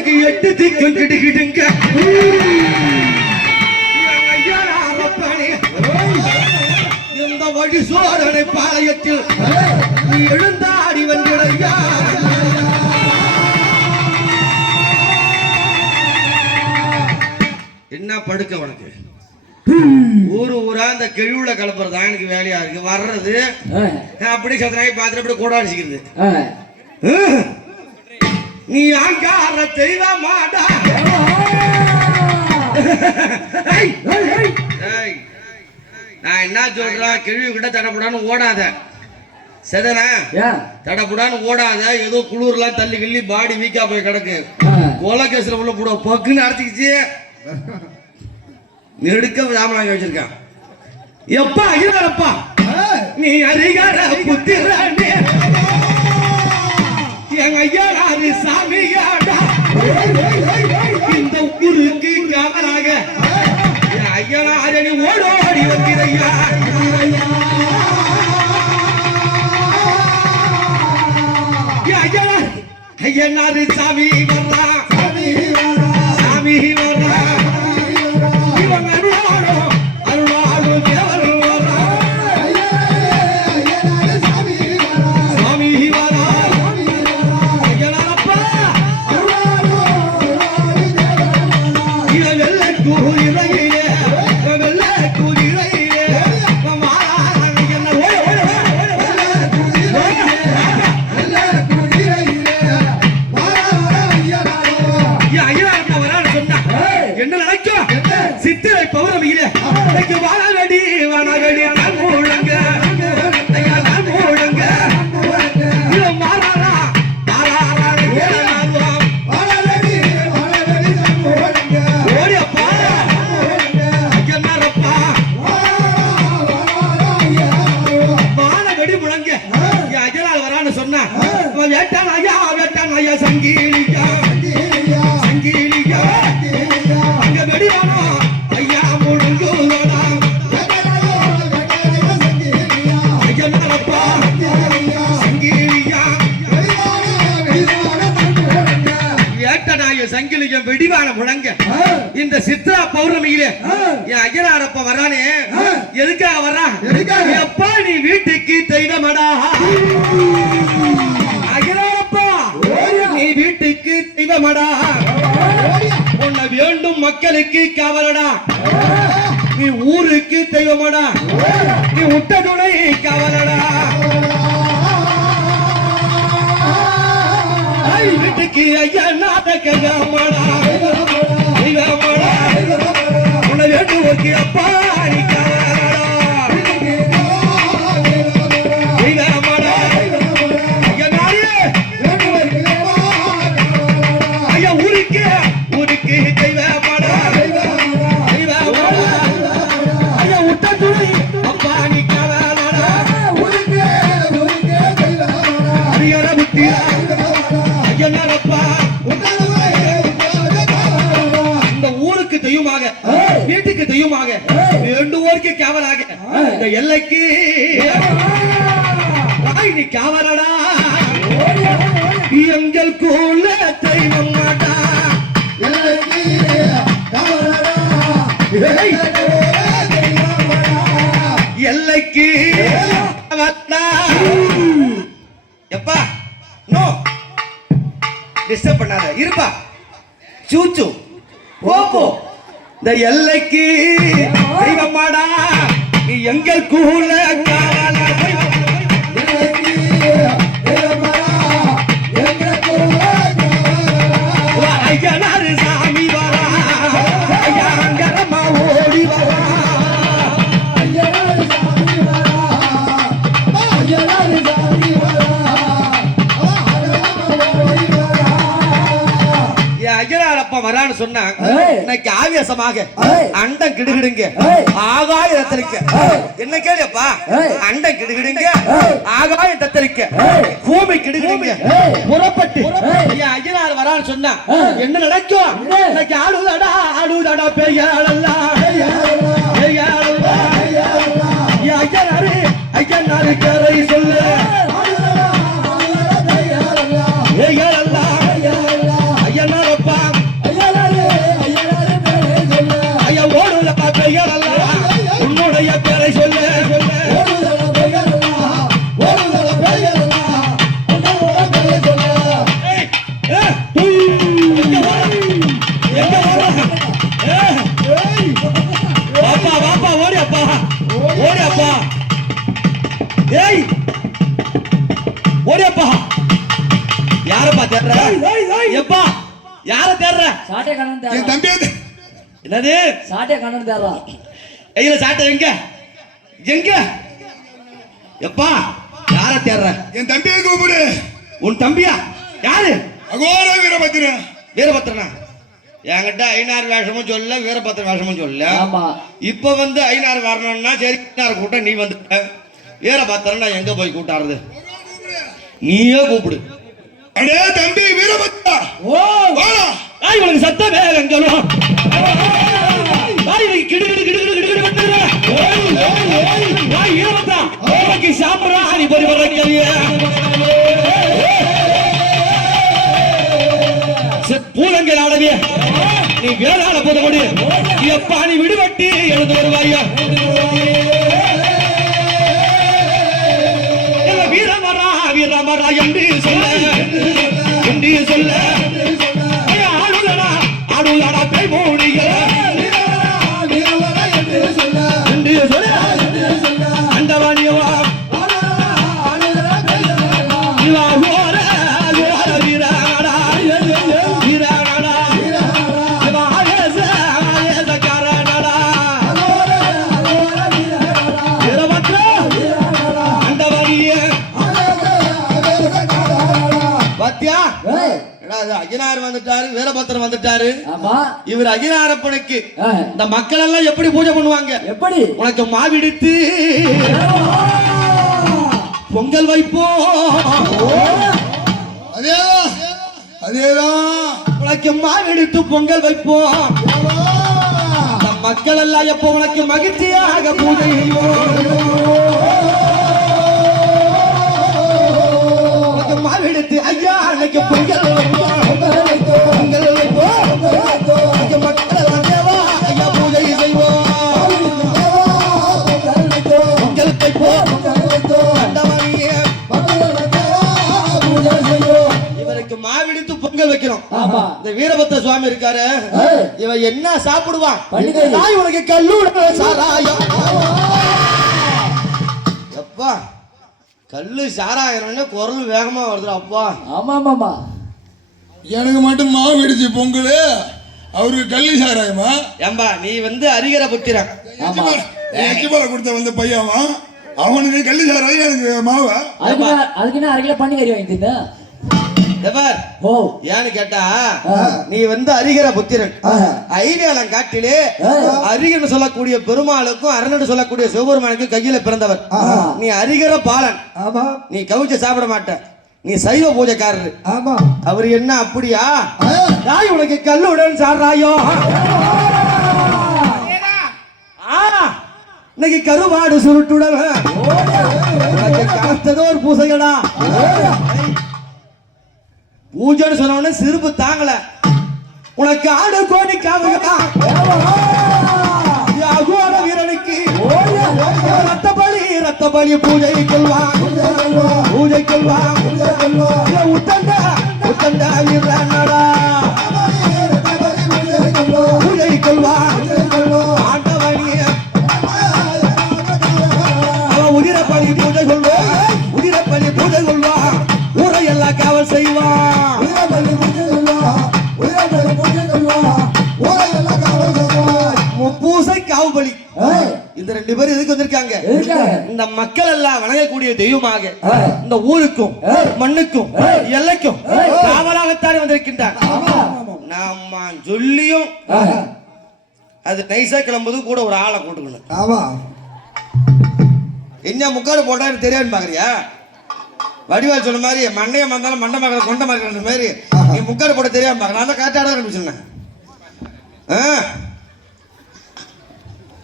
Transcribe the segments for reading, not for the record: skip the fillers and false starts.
எனக்கு 8 திக்கும் கிடுகிடுங்க இந்த வழி சோதனை பாளையத்தில் நீ எழுந்தாடி வந்திடையா என்ன படுக்க உனக்கு ஊரு ஊரா இந்த கெழுவுல கலப்புறதா எனக்கு வேலையா இருக்கு வர்றது அப்படி சத்தனாகி பார்த்துட்டு அப்படி கூட அடிச்சுக்கிறது நீ அங்கார தெய்வ மாட்டா நான் என்ன சொல்றேன் கேள்வி கிட்ட தடப்படான்னு ஓடாத செதனா தடப்படான்னு ஓடாத ஏதோ குளிர்லாம் தள்ளி கிள்ளி பாடி வீக்கா போய் கிடக்கு கொலை கேசுல உள்ள போட பக்குன்னு அடிச்சுக்கிச்சு நெடுக்க ராமநாயகம் வச்சிருக்கான் எப்பா ஐயப்பா நீ அதிகார புத்திரானே எங்க ஐயனாரு சாமியாடா இந்த ஊருக்கு காவலாக ஐயனாரு நீ ஓடோடி வந்திரையா ஐயனாரு சாமி வர்றா சாமி வர்றா சித்திரை பௌர்ணமியிலே வானவெடி வானவெடி நான் மூடுங்க நான் மூடுங்க மாறாரா மாறாரா ஓடியப்பா ஐயனாரப்பா வானவெடி முழங்க ஐயனார் வரான்னு சொன்னா வேட்டான் ஐயா சங்கீலியா சங்கீலியா அங்க வெடிவானோ சங்கிலியம் வெடிவான முழங்க இந்த சித்ரா பௌர்ணமியில என் ஐயனாரப்ப வரானே எதுக்காக வர்றான் எப்பா நீ வீட்டுக்கு தெய்வமடா ஐயனாரப்பா நீ வீட்டுக்கு தெய்வமடா உன்னை வேண்டும் மக்களுக்கு காவலடா நீ ஊருக்கு தெய்வமடா நீ உட்ட துணை காவலடா வீட்டுக்கு ஐயா நாதகமடா தெய்வமடா உன்னை வேண்டுவோருக்கு அப்பா நீ காவலடா தெய்வமடா ஐயா ஊருக்கு ஊருக்கு தெய்வமடா ஐயா உட்ட துணை அப்பா நீ காவலடா அரியர புத்தியா இந்த ஊருக்கு தெய்வமாக வீட்டுக்கு தெய்வமாக வேண்டுவோருக்கு காவலாக இந்த எல்லைக்கு நீ காவலடா எங்கள் கோல தெய்வம் மாட்டா எல்லைக்கு எப்பா நோ டிஸ்டர்ப் பண்ணாத இருப்பா சூச்சு போப்போ இந்த எல்லைக்கு தெய்வமாடா நீ எங்கள் கூல ஐயனாரு சாமி வரா ஐயாங்கரமா ஓடி வரா ஐயனாரப்பா வரான்னு சொன்னா இன்னைக்கு ஆவேசமாக அண்டம் கிடுகிடுங்க ஆகாய தத்தளிக்க என்ன கேளுப்பா அண்டம் கிடுகிடுங்க ஆகாய தத்தளிக்க பூமி கிடுகிடுங்க புறப்பட்டு ஐயனார் வரான்னு சொன்னா என்ன நடக்கும் இன்னைக்கு ஆடுதடா ஆடுதடா பெய்யாளல்லா பெய்யாளல்லா ஐயனாரு ஐயனாரு கரை சொல்லு ஐயனாரப்பா எப்பா யார தேடுற? சாட்டை காணோம் தேடுறா. என் தம்பி என்னது? சாட்டை காணோம் தேடுறா. கையில சாட்டை எங்க எங்க? எப்பா யார தேடுற? என் தம்பியை கூப்பிடு. உன் தம்பியா? யாரு? அகோர வீரபத்திரன். வீரபத்திரனா? என்கிட்ட ஐநாறு வேஷமும் சொல்ல, வீரபத்திர வேஷமும் சொல்ல. ஆமா. இப்ப வந்து ஐநாறு வரணும்னா சரி, ஐநாறு கூட்ட நீ வந்துட்ட. வீரபத்திரன் நான் எங்க போய் கூட்டாருது? நீயே கூப்பிடு. அடே தம்பி வீரபத்திரா. ஓ வாடா. ஆய் உனக்கு சத்தம் வேகம் சொல்லும். ஆய் கிடு கிடு கிடு கிடு கிடு வந்துற. ஆய் வீரபத்திரா. உனக்கு சாப்பிடுறா நீ போய் வரக்கறியே. பூலங்கள் ஆடவே நீ வேளாள போதோடு எப்பா நீ விடுபட்டு எழுந்து வருவாயா? வீரமரா வீரமரா என்று சொல்ல என்று சொல்ல ஆடுதடா ஆடுதடா பேய் மூடிகள என்று சொல்ல அண்டவாணியவா அகினார் வந்துட்டாரு, வீரபத்திரன் வந்துட்டாரு. இவர் அகினாரப்பனுக்கு இந்த மக்கள் எல்லாம் எப்படி பூஜை பண்ணுவாங்க? எப்படி? உனக்கு மாவிடுத்து பொங்கல் வைப்போம். உனக்கு மாவிடுத்து பொங்கல் வைப்போம். மக்கள் எல்லாம் எப்போ உனக்கு மகிழ்ச்சியாக பூஜை மாவிடுத்து ஐயா அன்னைக்கு பொங்கல் பொங்கல் வைப்போம். மக்கள் தேவா ஐயா பூஜை செய்வோம். பொங்கல் வைப்போம். இவருக்கு மாவிடுத்து பொங்கல் வைக்கிறோம். இந்த வீரபத்திர சுவாமி இருக்காரு, இவன் என்ன சாப்பிடுவான்? உனக்கு கல்லூட சாராயம். எப்பா கல்லு சாராயிரம்னு குரல் வேகமா வருதுடா அப்பா. ஆமா ஆமாமா. எனக்கு மட்டும் மாவு இடிச்சு பொங்கல், அவருக்கு கல்லு சாராயமா? ஏம்பா நீ வந்து அரிகர புத்திரன். கொடுத்த வந்த பையன் அவனுக்கு கல்லு சாராயம், எனக்கு மாவா? அதுக்கு என்ன 1/2 கிலோ பண்ணி கறி வாங்கிட்டு ஏன்னு கேட்டா நீ வந்து அரிகர புத்திரன். ஐடியாலம் காட்டிலே அரிகன் சொல்லக்கூடிய பெருமாளுக்கும் அரணன் சொல்லக்கூடிய சிவபெருமானுக்கும் கையில பிறந்தவர். நீ அரிகர பாலன். நீ கவிச்ச சாப்பிட மாட்ட, நீ சைவ பூஜைக்காரரு. அவர் என்ன அப்படியா? தாய் உனக்கு கல்லுடன் சாராயோ. இன்னைக்கு கருவாடு சுருட்டுடன் காத்ததோ ஒரு பூசைகடா. பூஜைன்னு சொன்ன சிறுப்பு தாங்கல. உனக்கு ஆடு கோடி காவுகா அகோர வீரனுக்கு ரத்த பலி பூஜை கொள்வா பூஜை கொள்வா உத்தண்டா உத்தண்டா வீரனடா பூஜை கொள்வா ஆண்டவனி அவன் உதிரப்பலி பூஜை கொள்வா உதிரப்பலி பூஜை கொள்வா ஊரையெல்லாம் காவல் செய்வா. பூசை காவுபலி இந்த 2 பேர் எதுக்கு வந்திருக்காங்க? இந்த மக்கள் எல்லாம் வணங்கக்கூடிய தெய்வமாக இந்த ஊருக்கும் மண்ணுக்கும் எல்லைக்கும் காவலாகத்தானே வந்திருக்கின்றார். நாம சொல்லியும் அது நைசா கிளம்புது கூட ஒரு ஆளை கூட்டுக்கணும். என்ன முக்காடு போட்டா எனக்கு தெரியாதுன்னு பாக்குறியா? வடிவால் சொன்ன மாதிரி மண்டைய வந்தாலும் மண்டை மக்களை கொண்ட மாதிரி மாதிரி நீ முக்காடு போட தெரியாம பாக்க. நான் தான் காட்டாட கண்டுபிடிச்சேன்.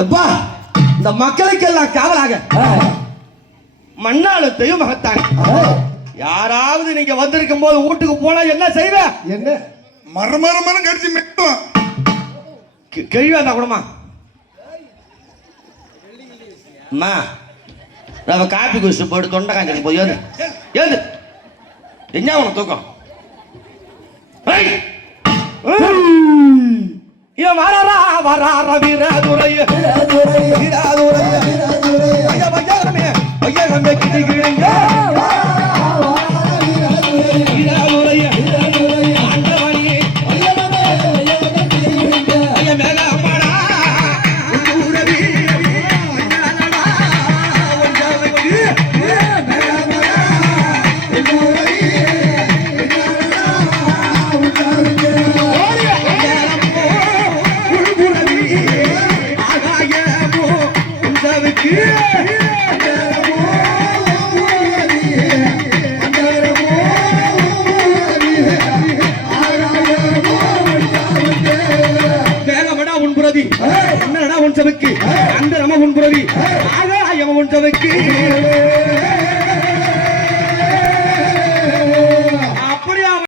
எப்பா இந்த மக்களுக்கு எல்லாம் காவலாக மண்ணாளத்தையும் மகத்தாங்க. யாராவது நீங்க வந்திருக்கும் போது வீட்டுக்கு போனா என்ன செய்வ? என்ன மரம் கடிச்சு மெட்டும் கேள்வி வந்தா கூடமா அம்மா நம்ம காப்பி குடிச்சு போட்டு தொண்டை காஞ்சல் போய் ஏது ஏது என்ன உனக்கு தூக்கம்? இவன் வராரா வராரா வீரதுரைய வையகமே கிட்டிக்கிறீங்க ஆண்டவன் உன் சபைக்கு அந்த ரம உன் புறவி ஆகா யம உன் சபைக்கு